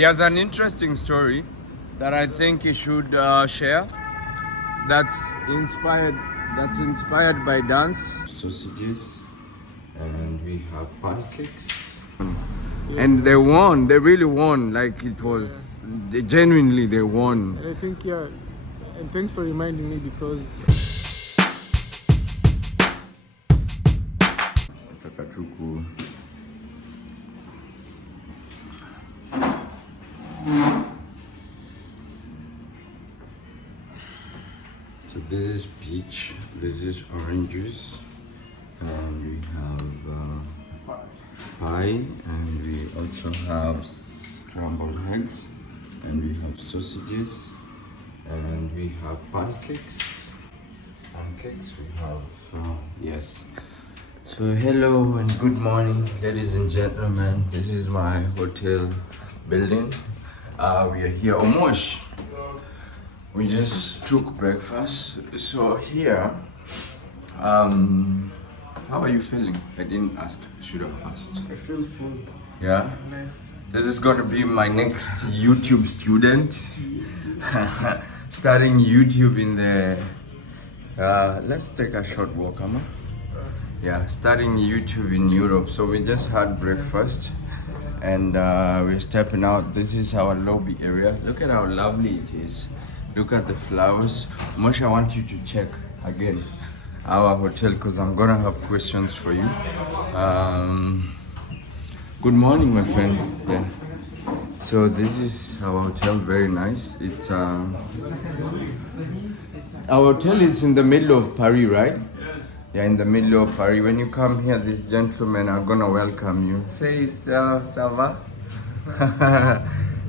He has an interesting story that I think he should share. That's inspired by dance. Sausages, and we have pancakes. And they won. They really won. Like it was genuinely they won. And I think and thanks for reminding me because. Takachuku. So this is peach, this is orange juice, and we have pie, and we also have scrambled eggs, and we have sausages, and we have pancakes. We have, yes. So hello and good morning, ladies and gentlemen. This is my hotel building. We are here almost. We just took breakfast. So here, how are you feeling? I didn't ask. I should have asked. I feel full. Yeah? Nice. This is going to be my next YouTube student. Starting YouTube in the... let's take a short walk, Amma. Yeah, starting YouTube in Europe. So we just had breakfast. And we're stepping out. This is our lobby area. Look at how lovely it is. Look at the flowers. Moshe, I want you to check again our hotel because I'm gonna have questions for you. Good morning, my friend. Yeah. So this is our hotel. Very nice. It's our hotel is in the middle of Paris, right? Yeah, in the middle of Paris. When you come here, these gentlemen are gonna welcome you. Say, ça va?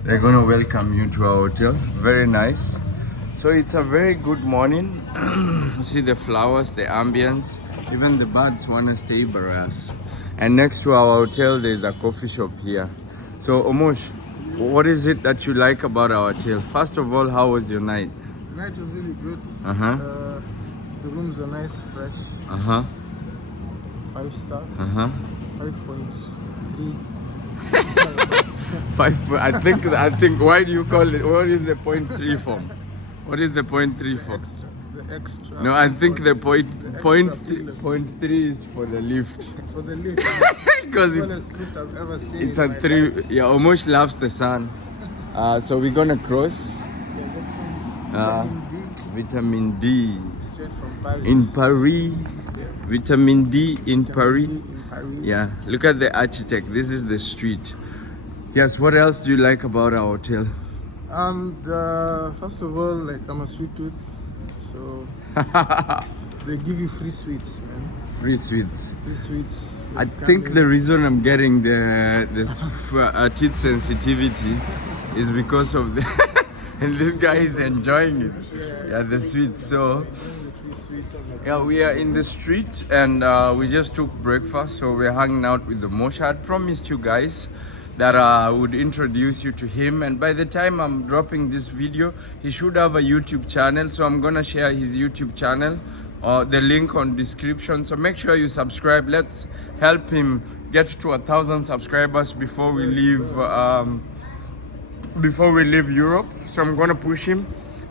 They're gonna welcome you to our hotel. Very nice. So it's a very good morning. You see the flowers, the ambience. Even the birds wanna stay by us. And next to our hotel, there's a coffee shop here. So Omosh, what is it that you like about our hotel? First of all, how was your night? The night was really good. The rooms are nice, fresh. 5 star. 5.3. 5. I think. Why do you call it? What is the 0.3 for? What is the 0.3 for? The extra. No, I think the point extra 0.3 is for the lift. For the lift. Because The tallest lift I've ever seen. it's a 3. Life. Yeah, almost loves the sun. So we're gonna cross. Yeah, Vitamin D. straight from Paris. In Paris. Yeah. Vitamin D in Paris. In Paris. Yeah, look at the architect. This is the street. Yes, what else do you like about our hotel? First of all, like I'm a sweet tooth, so they give you free sweets, man. Free sweets. Free sweets. I think the reason I'm getting the teeth sensitivity is because of the and this guy is enjoying it. Yeah, the sweets. So yeah, we are in the street and we just took breakfast, so we're hanging out with the Moshe. I promised you guys that I would introduce you to him, and by the time I'm dropping this video, he should have a YouTube channel, so I'm gonna share his YouTube channel, the link on description. So make sure you subscribe. Let's help him get to 1,000 subscribers before we leave Europe. So I'm gonna push him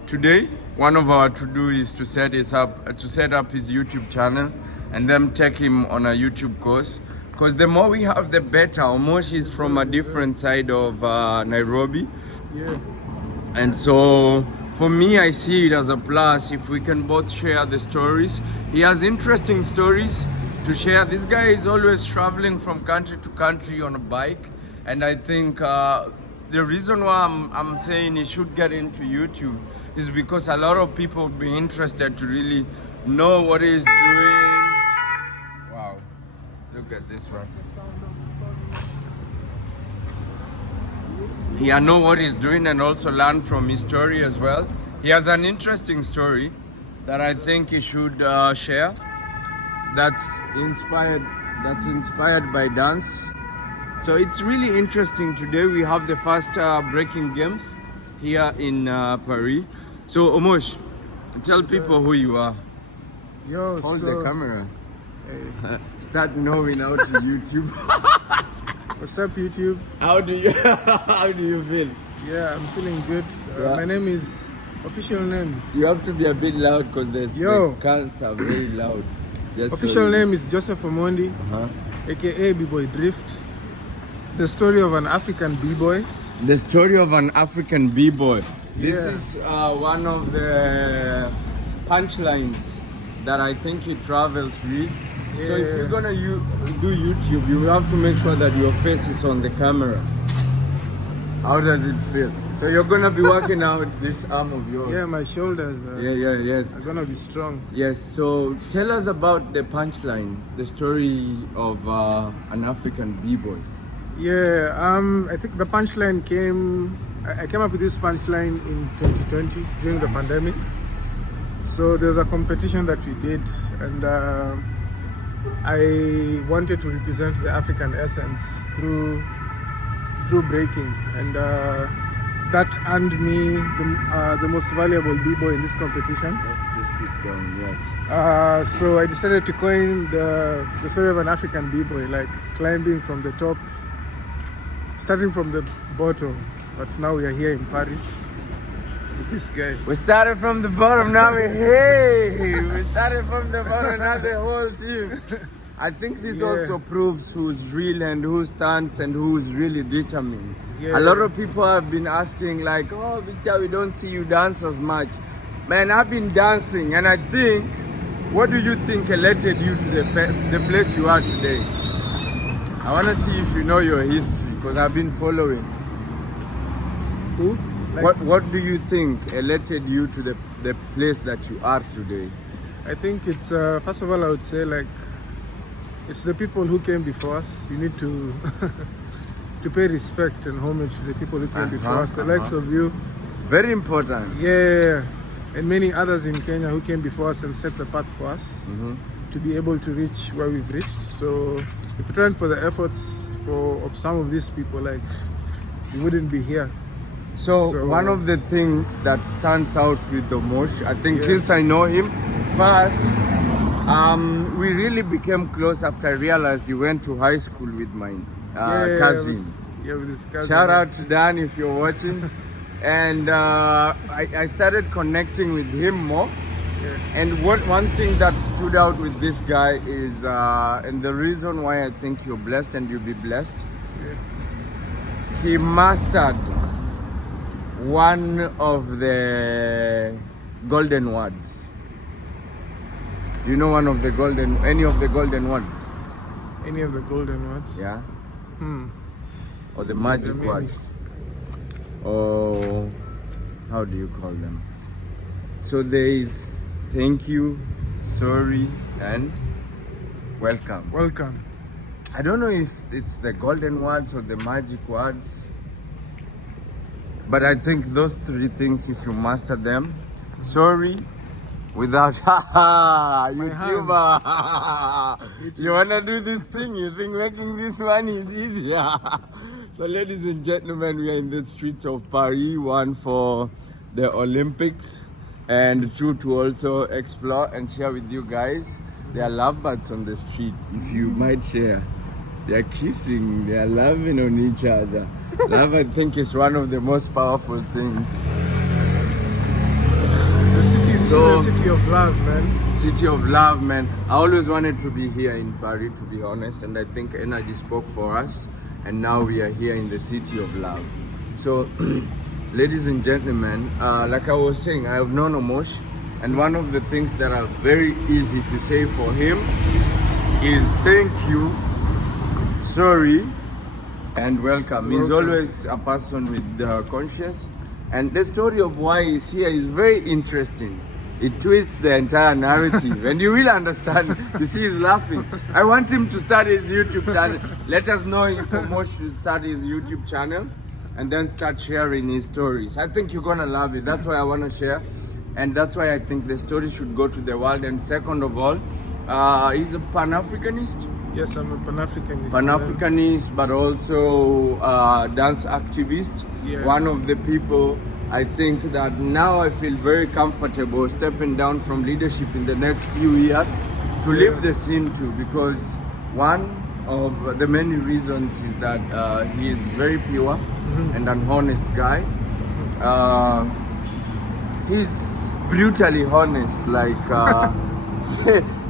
today. One of our to-do is to set up his YouTube channel and then take him on a YouTube course. Because the more we have, the better. Almost is from a different side of Nairobi. Yeah. And so for me, I see it as a plus if we can both share the stories. He has interesting stories to share. This guy is always traveling from country to country on a bike. And I think the reason why I'm saying he should get into YouTube is because a lot of people would be interested to really know what he's doing. Wow. Look at this one. Yeah, know what he's doing and also learn from his story as well. He has an interesting story that I think he should share. That's inspired by dance. So it's really interesting. Today we have the first breaking games here in Paris. So Omosh, tell people who you are. Yo, Hold so, the camera. Hey. Start knowing how to YouTube. What's up, YouTube? How do you how do you feel? Yeah, I'm feeling good. Yeah. My name is official name. You have to be a bit loud because the cans are very loud. Just Official name is Joseph Omondi, aka B-Boy Drift. The story of an African B-Boy. The story of an African B-boy. This Yeah. is one of the punchlines that I think he travels with. So if you're gonna do YouTube, you have to make sure that your face is on the camera. How does it feel? So you're gonna be working out this arm of yours. Yeah, my shoulders yes. are gonna be strong. Yes, so tell us about the punchline, the story of an African B-boy. Yeah, I think the punchline I came up with this punchline in 2020 during the pandemic. So there's a competition that we did, and I wanted to represent the African essence through breaking, and that earned me the most valuable b-boy in this competition. Let's just keep going, yes. So I decided to coin the story of an African b-boy, like climbing from the top, starting from the bottom. But now we are here in Paris with this guy. We started from the bottom, now we're here. We started from the bottom, now the whole team. I think this also proves who's real and who stands and who's really determined. Yeah. A lot of people have been asking like, oh Victor, we don't see you dance as much. Man, I've been dancing, and I think, what do you think elected you to the place you are today? I want to see if you know your history, because I've been following. Who? Like, What do you think elected you to the place that you are today? I think it's first of all, I would say, like, it's the people who came before us. You need to to pay respect and homage to the people who came before us, the likes of you. Very important. Yeah, and many others in Kenya who came before us and set the path for us to be able to reach where we've reached. So if it weren't for the efforts of some of these people, like, we wouldn't be here. So one of the things that stands out with Domosh, I think since I know him, first, we really became close after I realized he went to high school with my cousin. With his cousin. Shout out to Dan if you're watching. And I started connecting with him more. Yeah. And one thing that stood out with this guy is, and the reason why I think you're blessed and you'll be blessed, he mastered one of the golden words. Do you know any of the golden words? Any of the golden words? Yeah? Hmm. Or the magic means- words? Or how do you call them? So there is thank you, sorry, and welcome. Welcome. I don't know if it's the golden words or the magic words, but I think those three things, if you master them, sorry, without YouTuber, you wanna do this thing? You think making this one is easier? So, ladies and gentlemen, we are in the streets of Paris, one for the Olympics, and two to also explore and share with you guys. There are lovebirds on the street. If you might share, they are kissing, they are loving on each other. Love, I think, is one of the most powerful things. The city is So- the city of love, man. City of love, man. I always wanted to be here in Paris, to be honest, and I think energy spoke for us, and now we are here in the city of love. So, ladies and gentlemen, like I was saying, I have known Omosh, and one of the things that are very easy to say for him is thank you, sorry, and welcome. He's always a person with conscience, and the story of why he's here is very interesting. It twists the entire narrative, and you will understand. You see, he's laughing. I want him to start his YouTube channel. Let us know if Omosh should start his YouTube channel and then start sharing his stories. I think you're gonna love it. That's why I want to share, and that's why I think the story should go to the world. And second of all, he's a Pan-Africanist. Yes, I'm a Pan-Africanist. Pan-Africanist, but also dance activist. Yeah. One of the people I think that now I feel very comfortable stepping down from leadership in the next few years to leave the scene too, because one of the many reasons is that he is very pure and an honest guy. He's brutally honest. Like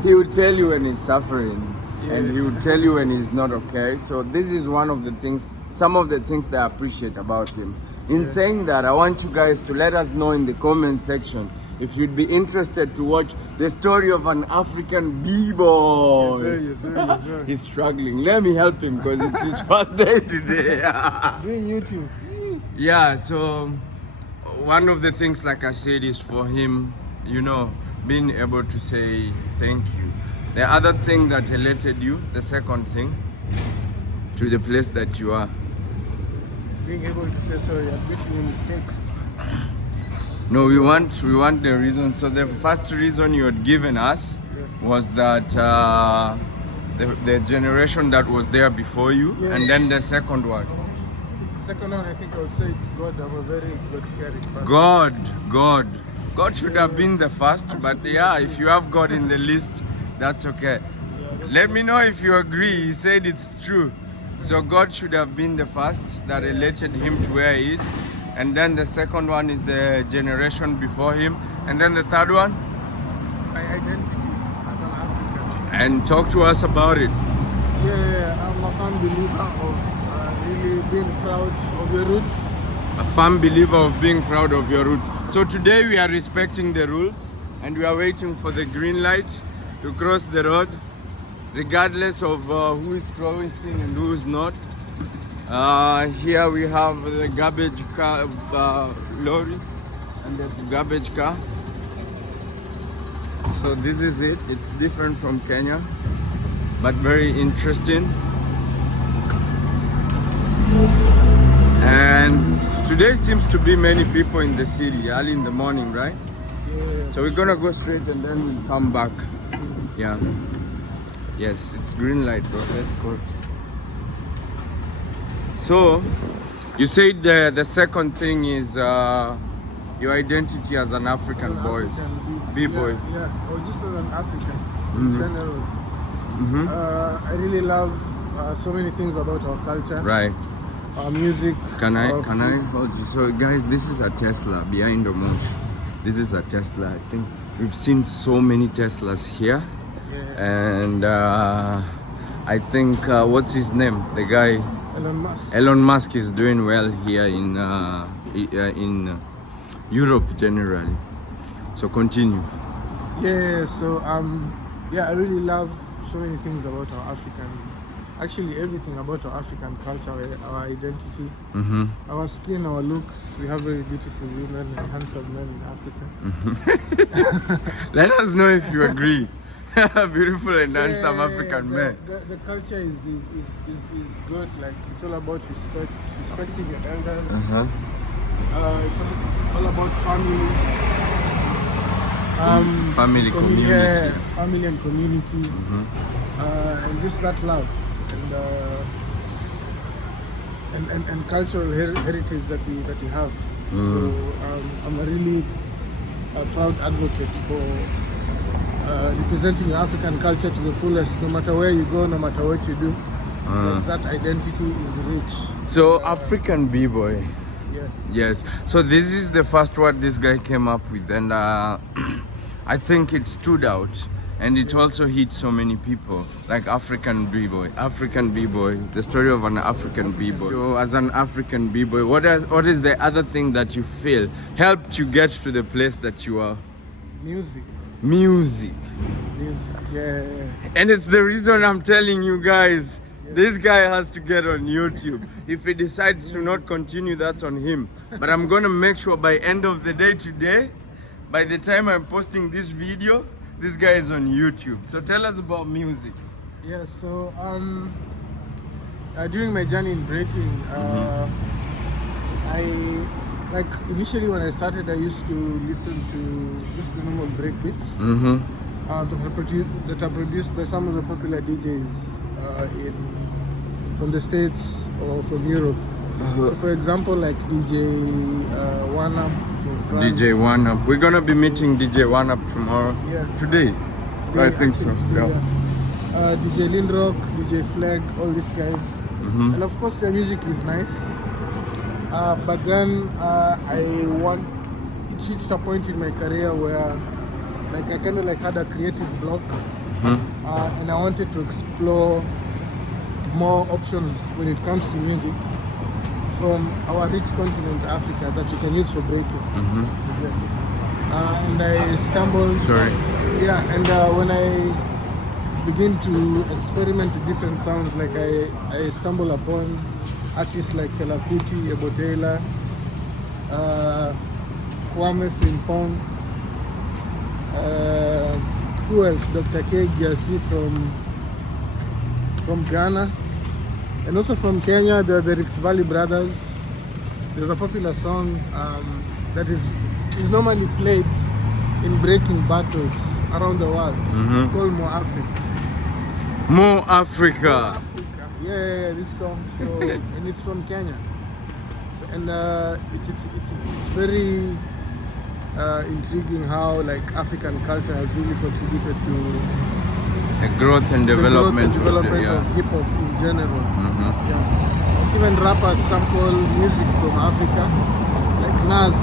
he will tell you when he's suffering, and he will tell you when he's not okay. So this is one of the things, some of the things that I appreciate about him. In saying that, I want you guys to let us know in the comment section if you'd be interested to watch the story of an African b-boy. Yes, sir. He's struggling. Let me help him because it's his first day today. Doing YouTube. Yeah, so one of the things, like I said, is for him, you know, being able to say thank you. The other thing that elated you, the second thing, to the place that you are. Being able to say sorry, admitting your mistakes. No, we want the reason. So the first reason you had given us was that the generation that was there before you, and then the second one. Second one, I think I would say it's God. I'm a very good sharing person. God should have been the first, but yeah, if you have God in the list, that's okay. Let me know if you agree. He said it's true. So God should have been the first that elated him to where he is. And then the second one is the generation before him. And then the third one? My identity as an African. And talk to us about it. Yeah, I'm a firm believer of really being proud of your roots. A firm believer of being proud of your roots. So today we are respecting the rules and we are waiting for the green light to cross the road, regardless of who is crossing and who is not. Here we have the garbage car, lorry, and the garbage car. So this is it. It's different from Kenya, but very interesting. And today seems to be many people in the city, early in the morning, right? Yeah. So we're gonna go straight and then we'll come back. Yeah. Yes, it's green light, bro. Let's go. So, you said the second thing is your identity as an African boy, b-boy. Yeah, or just as an African in general. I really love so many things about our culture. Right. Our music. Can I hold you? So, guys, this is a Tesla behind Omosh. This is a Tesla. I think we've seen so many Teslas here. Yeah. And I think what's his name? The guy. Elon Musk is doing well here in Europe generally. So continue. Yeah, so I really love so many things about our actually everything about our African culture, our identity, our skin, our looks. We have very beautiful women and handsome men in Africa. Let us know if you agree. Beautiful and handsome African men. The culture is good. Like, it's all about respecting your elders. It's all about family. Family, community. Yeah, family and community. And just that love and cultural heritage that we have. So I'm a really proud advocate for representing African culture to the fullest, no matter where you go, no matter what you do. That identity is rich. So African b-boy. Yeah. Yes. So this is the first word this guy came up with, and I think it stood out, and it also hit so many people. Like African b-boy, the story of an African b-boy. So as an African b-boy, what is the other thing that you feel helped you get to the place that you are? Music. Yeah. And it's the reason I'm telling you guys, this guy has to get on YouTube. If he decides to not continue, that's on him. But I'm gonna make sure by end of the day today, by the time I'm posting this video, this guy is on YouTube. So tell us about music. Yeah, so during my journey in breaking, initially when I started, I used to listen to just the normal break beats that are produced by some of the popular DJs from the States or from Europe. So for example, like DJ One Up from France. DJ One Up. We're gonna be meeting DJ One Up tomorrow. Yeah. Today I think so. Yeah. DJ Lindrock, DJ Flag, all these guys. And of course their music is nice. But then it reached a point in my career where like I kind of like had a creative block. And I wanted to explore more options when it comes to music from our rich continent, Africa, that you can use for breaking. Yes. And I stumbled. Sorry. Yeah, and when I begin to experiment with different sounds, like I stumble upon artists like Fela Kuti, Ebo Taylor, Kwame Frimpong, who else? Dr. K. Gyasi from Ghana, and also from Kenya, the Rift Valley Brothers. There's a popular song that is normally played in breaking battles around the world. It's called More Africa. More Africa. Yeah, this song. So and it's from Kenya. So, and it's very intriguing how like African culture has really contributed to The growth and development, of hip hop in general. Yeah. Even rappers sample music from Africa, like Nas,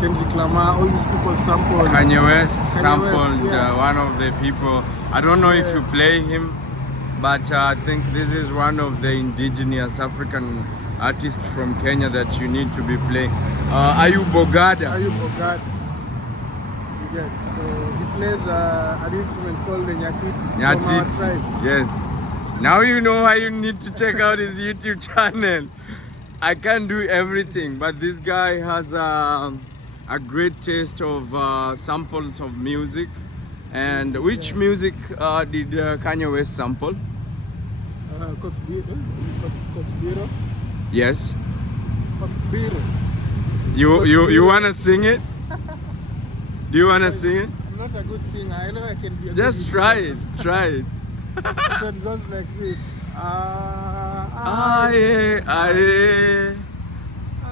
Kendrick Lamar, all these people sample. Kanye West sampled yeah. one of the people. I don't know if you play him, but I think this is one of the indigenous African artists from Kenya that you need to be playing. Ayub Ogada. Ayub Ogada. You get. So he plays an instrument called the Nyatiti. From our tribe. Yes. Now you know why you need to check out his YouTube channel. I can't do everything, but this guy has a great taste of samples of music. And which music did Kanye West sample? Kotsbiro. Yes. Kotsbiro. You wanna sing it? Do you wanna sing it? I'm not a good singer. I know I can be a Just try it. Try it. So it goes like this. Aye, aye,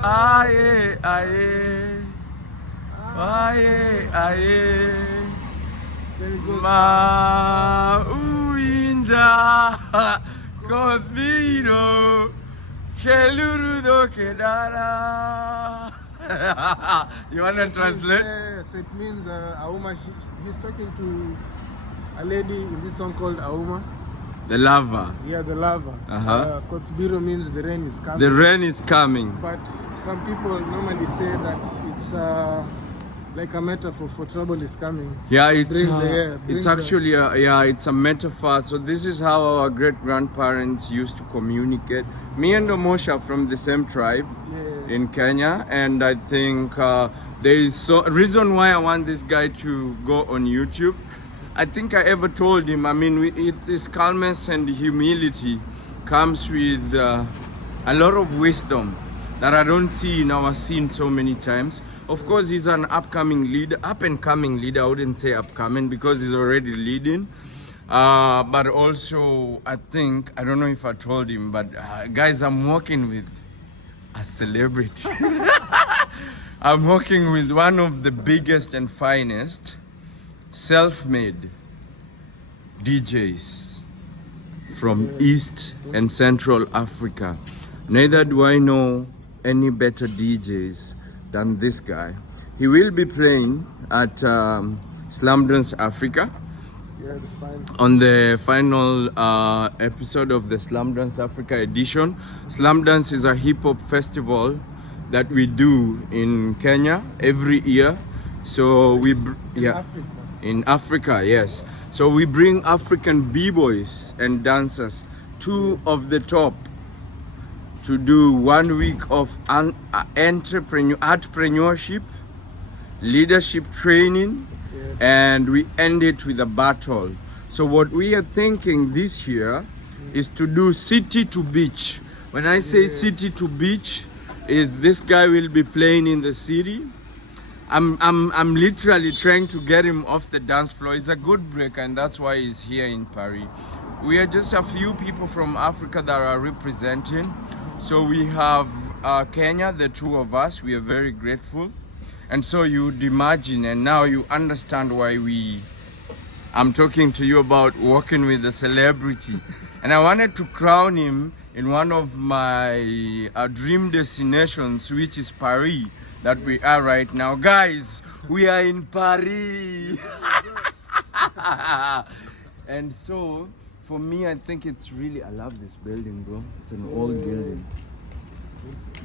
aye, aye, aye, aye. Then it goes. Ma uinja kodiro kelurudo kedara. You wanna translate? Yes, it means Auma. He's talking to a lady in this song called Auma. The lava. Yeah, the lava. Kotsbiro means the rain is coming. The rain is coming. But some people normally say that it's like a metaphor for trouble is coming. Yeah, it's Bring actually it's a metaphor. So this is how our great grandparents used to communicate. Me and Omosha from the same tribe in Kenya, and I think there is a reason why I want this guy to go on YouTube. I think I ever told him, I mean, this calmness and humility comes with a lot of wisdom that I don't see in our scene so many times. Of course, he's an up and coming leader. I wouldn't say upcoming because he's already leading. But also, I think, I don't know if I told him, but guys, I'm working with a celebrity. I'm working with one of the biggest and finest self-made DJs from East and Central Africa. Neither do I know any better DJs than this guy. He will be playing at Slam Dance Africa on the final episode of the Slam Dance Africa edition. Slam Dance is a hip-hop festival that we do in Kenya every year. So in Africa, yes. So we bring African b-boys and dancers, two of the top, to do 1 week of entrepreneurship, leadership training, and we end it with a battle. So what we are thinking this year is to do city to beach. When I say city to beach, is this guy will be playing in the city. I'm literally trying to get him off the dance floor. He's a good breaker, and that's why he's here in Paris. We are just a few people from Africa that are representing. So we have Kenya, the two of us. We are very grateful. And so you would imagine, and now you understand why we I'm talking to you about working with a celebrity. And I wanted to crown him in one of my dream destinations, which is Paris, that we are right now. Guys, we are in Paris. And so, for me, I think it's really, I love this building, bro. It's an old building.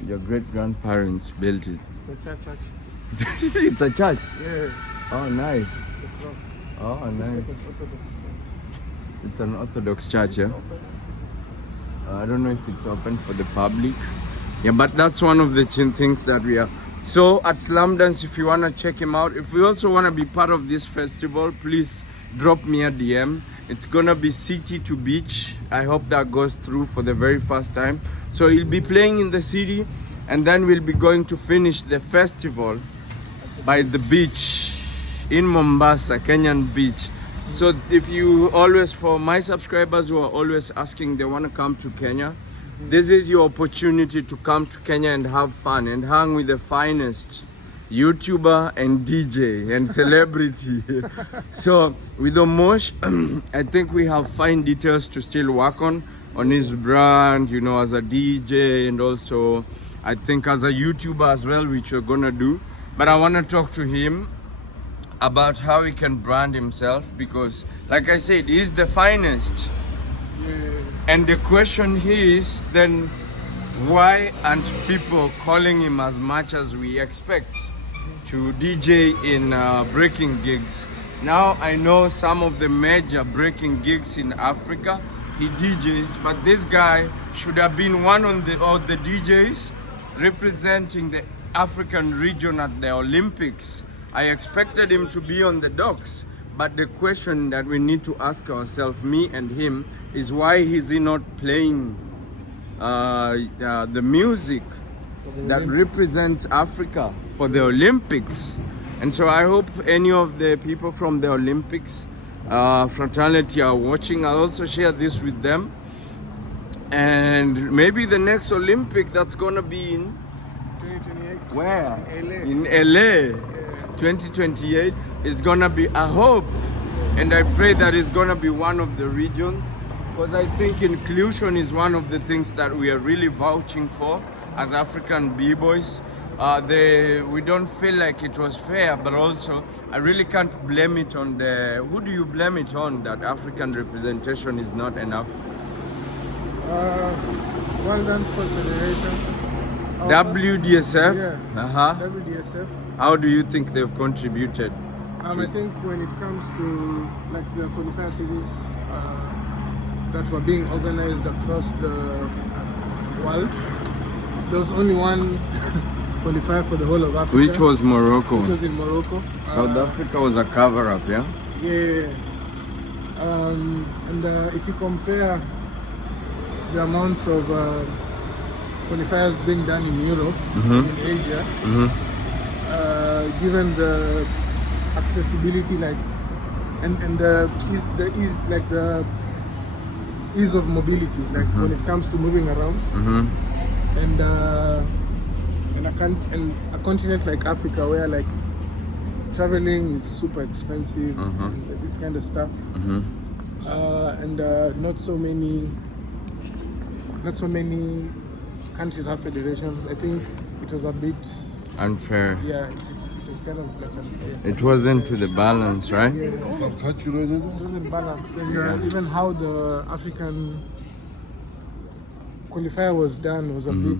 Your great-grandparents built it. It's a church? Yeah. Oh, nice. Oh, nice. It's an Orthodox church, yeah? I don't know if it's open for the public. Yeah, but that's one of the things that we are. So at Slam Dance, if you want to check him out, if you also want to be part of this festival, please drop me a DM. It's gonna be city to beach. I hope that goes through for the very first time. So he'll be playing in the city, and then we'll be going to finish the festival by the beach in Mombasa, Kenyan beach. So if you always, for my subscribers who are always asking they want to come to Kenya, this is your opportunity to come to Kenya and have fun and hang with the finest YouTuber and DJ and celebrity. So with Omosh, I think we have fine details to still work on his brand, you know, as a DJ, and also I think as a YouTuber as well, which we're gonna do. But I want to talk to him about how he can brand himself, because like I said, he's the finest. And the question is, then why aren't people calling him as much as we expect to DJ in breaking gigs? Now I know some of the major breaking gigs in Africa, he DJs, but this guy should have been one of the DJs representing the African region at the Olympics. I expected him to be on the docks, but the question that we need to ask ourselves, me and him, is why is he not playing the music that represents Africa for the Olympics? And so I hope any of the people from the Olympics fraternity are watching. I'll also share this with them. And maybe the next Olympic that's gonna be in 2028. where? In LA. In LA. 2028 is gonna be a hope, and I pray that it's gonna be one of the regions, because I think inclusion is one of the things that we are really vouching for as African b-boys. We don't feel like it was fair, but also I really can't blame it on who do you blame it on that African representation is not enough? World Dance Federation. WDSF? Yeah. WDSF. How do you think they've contributed? I think when it comes to like the qualifier series that were being organized across the world, there was only one qualifier for the whole of Africa. Which was Morocco. Which was in Morocco. South Africa was a cover-up, yeah? Yeah. And if you compare the amounts of qualifiers being done in Europe, in Asia, given the accessibility, like and the ease of mobility, like when it comes to moving around, and a continent like Africa, where like traveling is super expensive, and this kind of stuff, and not so many countries have federations. I think it was a bit unfair. Yeah, it was kind of like it wasn't to the balance, right? Yeah. It wasn't balanced. And even how the African qualifier was done was a bit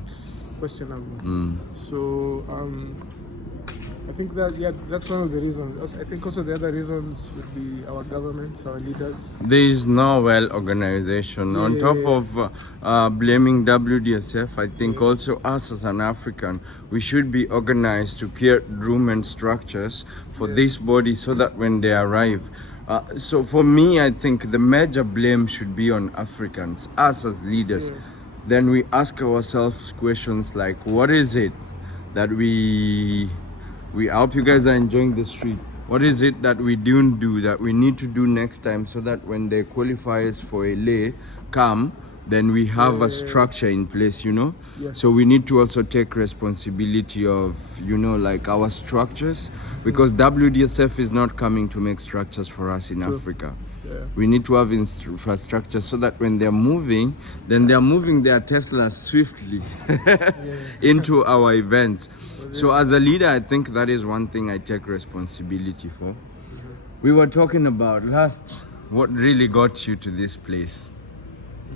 questionable. So I think that's one of the reasons. I think also the other reasons would be our governments, our leaders. There is no well organization. On top of blaming WDSF, I think also us as an African, we should be organized to create room and structures for this body so that when they arrive. So for me, I think the major blame should be on Africans, us as leaders. Then we ask ourselves questions like, what is it that I hope you guys are enjoying the street. What is it that we don't do that we need to do next time, so that when the qualifiers for LA come, then we have Yeah, a structure in place, you know. Yeah. So we need to also take responsibility of, you know, like our structures, because WDSF is not coming to make structures for us in True. Africa. Yeah. We need to have infrastructure so that when they're moving, then they're moving their Teslas swiftly into our events. So as a leader, I think that is one thing I take responsibility for. We were talking about last, what really got you to this place?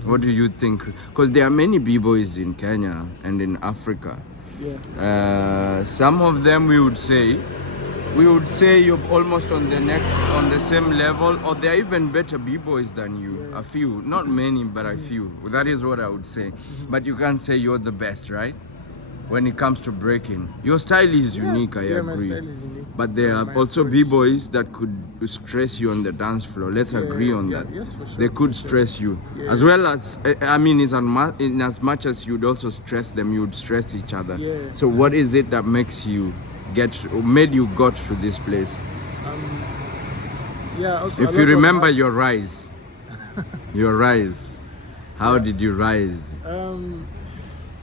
What do you think? Because there are many b-boys in Kenya and in Africa. Yeah. Some of them we would say you're almost on the same level, or they're even better b-boys than you. A few, not many, but a few. That is what I would say. But you can't say you're the best, right? When it comes to breaking, your style is unique. I my agree. style is unique. But there are My also approach. b-boys that could stress you on the dance floor. Let's agree on that. Yes, for sure. They could stress you, as well as in as much as you'd also stress them, you'd stress each other. Yeah. So what is it that made you got to this place? Also If you remember your rise, how did you rise?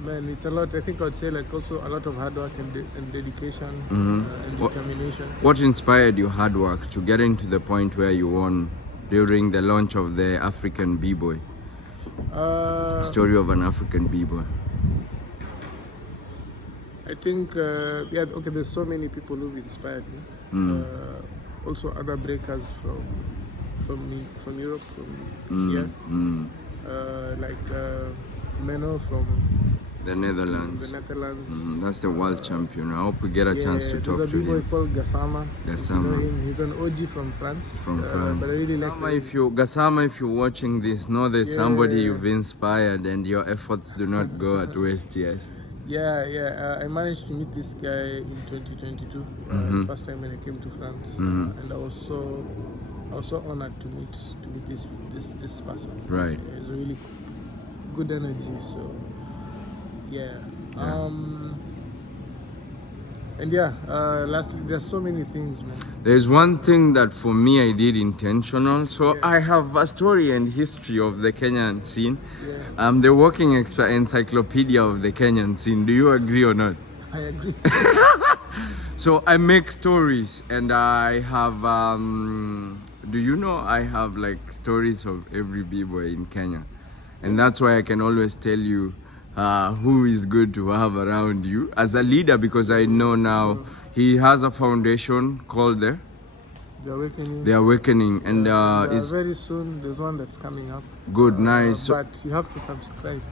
Man, it's a lot. I think I'd say like also a lot of hard work and dedication and determination. What inspired your hard work to get into the point where you won during the launch of the African B-Boy? Story of an African B-Boy. I think, there's so many people who've inspired me. Also other breakers from Europe, from here. Menno from the Netherlands. That's the world champion. I hope we get a chance to talk to him. There's a B-boy called Gassama. Gassama. You know him. He's an OG from France. But I really like Gassama, if you're watching this, know there's somebody you've inspired and your efforts do not go at waste, yes. I managed to meet this guy in 2022, first time when I came to France, and I was so honored to meet this person. Right. It's a really good energy. So lastly, there's so many things, man. There's one thing that for me I did intentional. So I have a story and history of the Kenyan scene. I'm the working encyclopedia of the Kenyan scene. Do you agree or not? I agree. So I make stories, and I have do you know I have like stories of every b-boy in Kenya, and that's why I can always tell you who is good to have around you as a leader, because I know now he has a foundation called The Awakening, and very soon there's one that's coming up. Good, nice. But you have to subscribe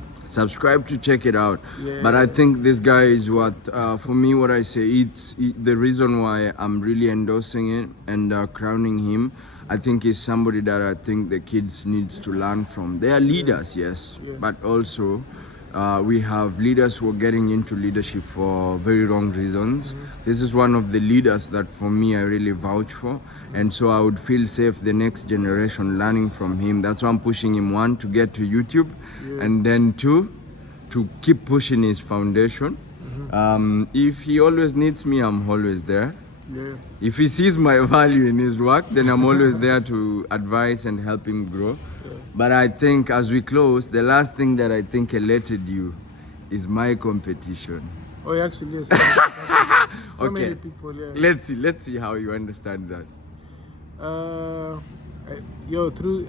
To check it out. But I think this guy is what for me, what I say, the reason why I'm really endorsing it and crowning him, I think is somebody that I think the kids needs to learn from. They are leaders, yes, but also we have leaders who are getting into leadership for very wrong reasons. This is one of the leaders that for me I really vouch for, and so I would feel safe the next generation learning from him. That's why I'm pushing him, one, to get to YouTube, and then two, to keep pushing his foundation. If he always needs me, I'm always there. If he sees my value in his work, then I'm always there to advise and help him grow. But I think as we close, the last thing that I think elated you is my competition. Oh, actually, yes. So okay. Many people, Let's see how you understand that. I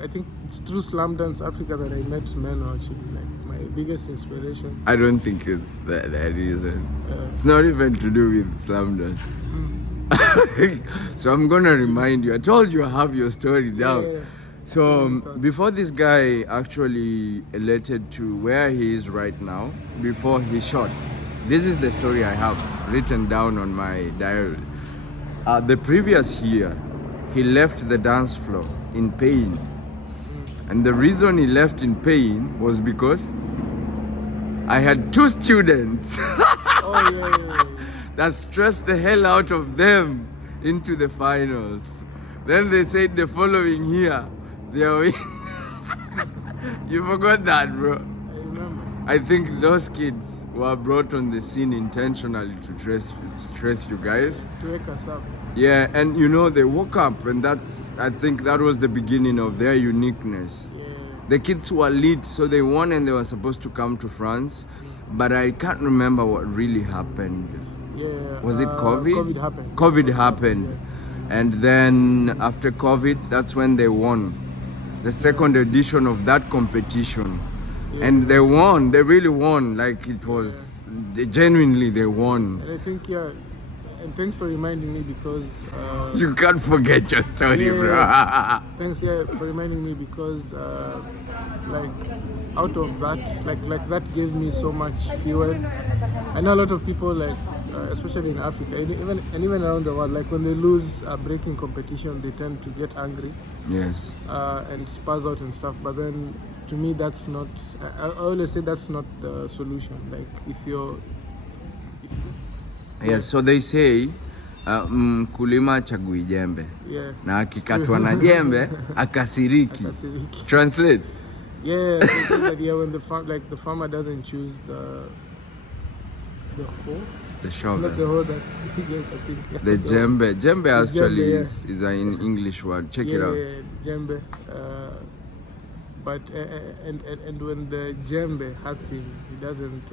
think it's through Slam Dance Africa that I met Menno, actually, like my biggest inspiration. I don't think it's that reason. It's not even to do with Slam Dance. So I'm gonna remind you. I told you I have your story down. So before this guy actually elected to where he is right now, before he shot, this is the story I have written down on my diary. The previous year, he left the dance floor in pain. And the reason he left in pain was because I had 2 students that stressed the hell out of them into the finals. Then they said the following year, they are in. You forgot that, bro. I remember. I think those kids were brought on the scene intentionally to stress you guys. To wake us up. Yeah, and they woke up, and I think that was the beginning of their uniqueness. The kids were lit, so they won and they were supposed to come to France. But I can't remember what really happened. Yeah. Was it COVID? COVID happened. COVID happened. Yeah. And then after COVID, that's when they won the second edition of that competition. Yeah. And they won. They really won. Like it was, genuinely they won. And I think, yeah, and thanks for reminding me because... you can't forget your story, bro. Thanks, for reminding me because, like, out of that, like that gave me so much fuel. I know a lot of people, like, especially in Africa, and even around the world, like when they lose a breaking competition, they tend to get angry. Yes. And spaz out and stuff. But then, to me, that's not. I always say that's not the solution. Like if you're. Yes. So they say, mkulima chagui jembe. Yeah. Na akikatwa na jembe akasiriki. Translate. Yeah. So that, when the farmer doesn't choose the hoe. The shovel. Not the hoe that he gets, I think. The jembe. Jembe actually jembe, is an English word. Check it out. Yeah, jembe. But and when the jembe hurts him, he doesn't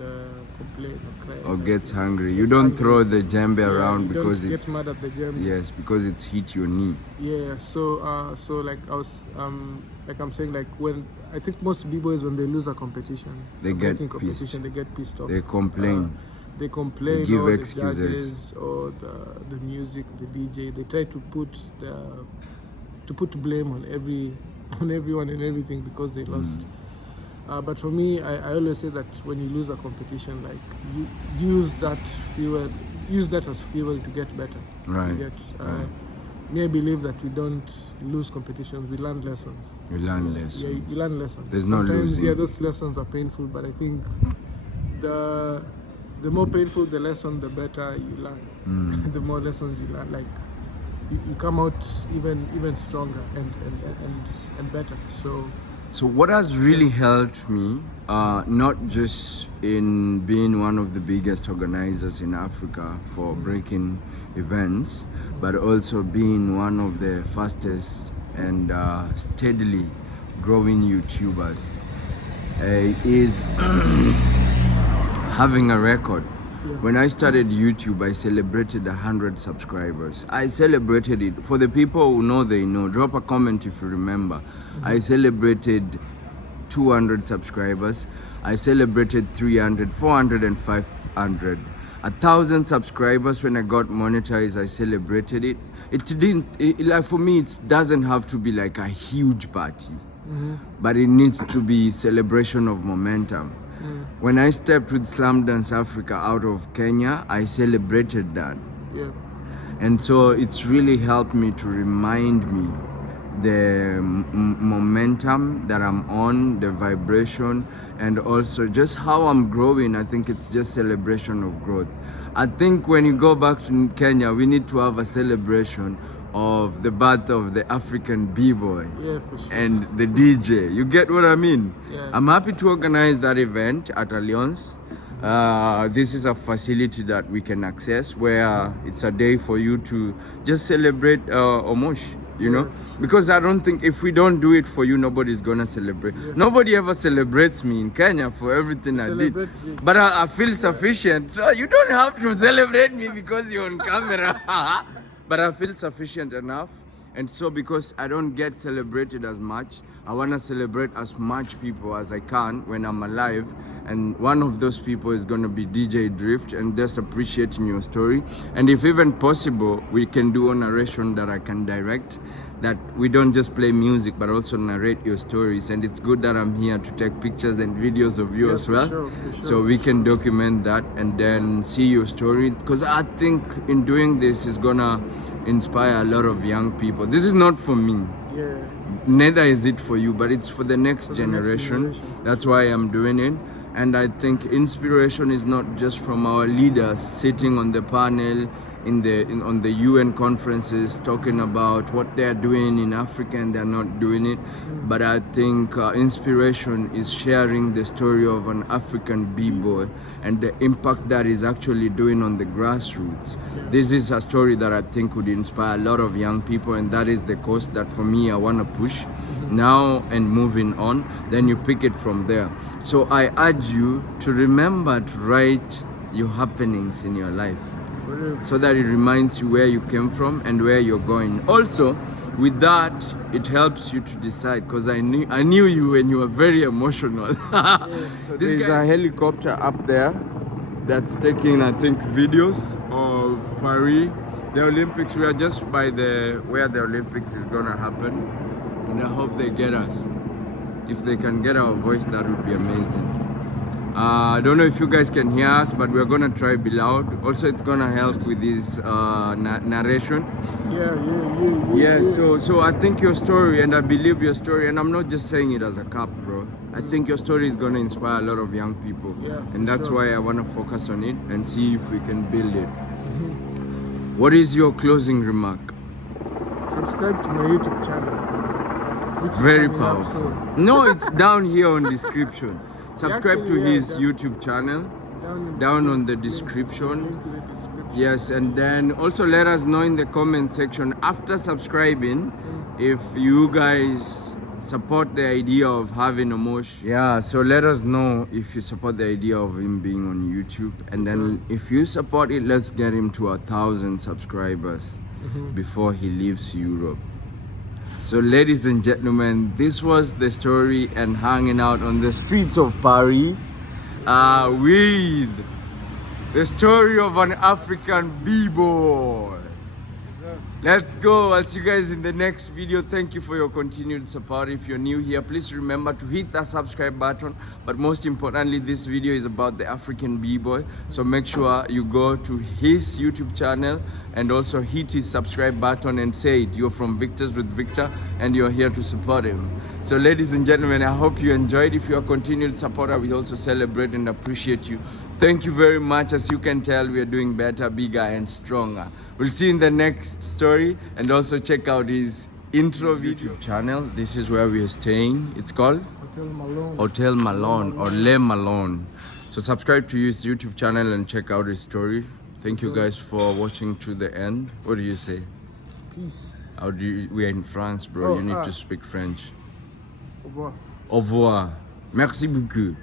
complain or cry. Or gets hungry. You don't throw the jembe around because you don't it's... get mad at the jembe. Yes, because it's hit your knee. Yeah, so like I was like I'm saying, like when I think most b-boys when they lose a competition, they get pissed. They get pissed off. They complain. They complain. They give or excuses. The judges or the music, the DJ. They try to put blame on everyone and everything because they lost. But for me, I always say that when you lose a competition, like you use that as fuel to get better. Right. Me, I believe that we don't lose competitions, we learn lessons. You learn lessons. Yeah, you learn lessons. There's no losing. Yeah, those lessons are painful, but I think the more painful the lesson, the better you learn. The more lessons you learn, like you come out even stronger and better. So what has really helped me, not just in being one of the biggest organizers in Africa for breaking events, but also being one of the fastest and steadily growing YouTubers, is having a record. When I started YouTube, I celebrated 100 subscribers. I celebrated it. For the people who know, they know. Drop a comment if you remember. I celebrated 200 subscribers. I celebrated 300, 400 and 500. 1,000 subscribers. When I got monetized, I celebrated it. Like for me, it doesn't have to be like a huge party, but it needs to be celebration of momentum. When I stepped with Slam Dance Africa out of Kenya, I celebrated that. Yeah. And so it's really helped me to remind me the momentum that I'm on, the vibration, and also just how I'm growing. I think it's just celebration of growth. I think when you go back to Kenya, we need to have a celebration of the birth of the African b-boy. Yeah, for sure. And the DJ. You get what I mean? Yeah. I'm happy to organize that event at Alliance. This is a facility that we can access where it's a day for you to just celebrate Omosh, you know? Because I don't think if we don't do it for you, nobody's gonna celebrate. Yeah. Nobody ever celebrates me in Kenya for everything I did. But I feel sufficient. So you don't have to celebrate me because you're on camera. But I feel sufficient enough. And so because I don't get celebrated as much, I want to celebrate as much people as I can when I'm alive. And one of those people is going to be DJ Drift, and just appreciating your story. And if even possible, we can do a narration that I can direct, that we don't just play music, but also narrate your stories. And it's good that I'm here to take pictures and videos of you as well. For sure. So we can document that and then see your story. Because I think in doing this is going to inspire a lot of young people. This is not for me. Yeah. Neither is it for you, but it's for the next generation. That's why I'm doing it. And I think inspiration is not just from our leaders sitting on the panel on the UN conferences talking about what they're doing in Africa and they're not doing it. But I think inspiration is sharing the story of an African b-boy and the impact that is actually doing on the grassroots. This is a story that I think would inspire a lot of young people, and that is the course that for me I want to push now and moving on. Then you pick it from there. So I urge you to remember to write your happenings in your life, so that it reminds you where you came from and where you're going. Also, with that, it helps you to decide, because I knew you when you were very emotional. So there's a helicopter up there that's taking, I think, videos of Paris, the Olympics. We are just by where the Olympics is gonna happen, and I hope they get us. If they can get our voice, that would be amazing. I don't know if you guys can hear us, but we're gonna try be loud. Also, it's gonna help with this narration. Yeah. So I think your story, and I believe your story, and I'm not just saying it as a cap, bro. I think your story is gonna inspire a lot of young people, and that's why I wanna focus on it and see if we can build it. What is your closing remark? Subscribe to my YouTube channel. Which Very is coming up powerful. soon. No, it's down here on description. Subscribe to Actually, his YouTube channel, down on the description. Link to the description. Yes, and then also let us know in the comment section after subscribing if you guys support the idea of having a mosh. Yeah, so let us know if you support the idea of him being on YouTube, and then if you support it, let's get him to 1,000 subscribers before he leaves Europe. So ladies and gentlemen, this was the story and hanging out on the streets of Paris with the story of an African b-boy. Let's go. I'll see you guys in the next video. Thank you for your continued support. If you're new here, please remember to hit that subscribe button. But most importantly, this video is about the African b-boy. So make sure you go to his YouTube channel and also hit his subscribe button and say it. You're from Victors with Victor and you're here to support him. So ladies and gentlemen, I hope you enjoyed. If you're a continued supporter, we also celebrate and appreciate you. Thank you very much. As you can tell, we are doing better, bigger and stronger. We'll see you in the next story, and also check out his intro YouTube channel. This is where we are staying. It's called Hotel Malone or Le Malone. So subscribe to his YouTube channel and check out his story. Thank you guys for watching to the end. What do you say? Peace. We are in France, bro. You need to speak French. Au revoir. Au revoir. Merci beaucoup.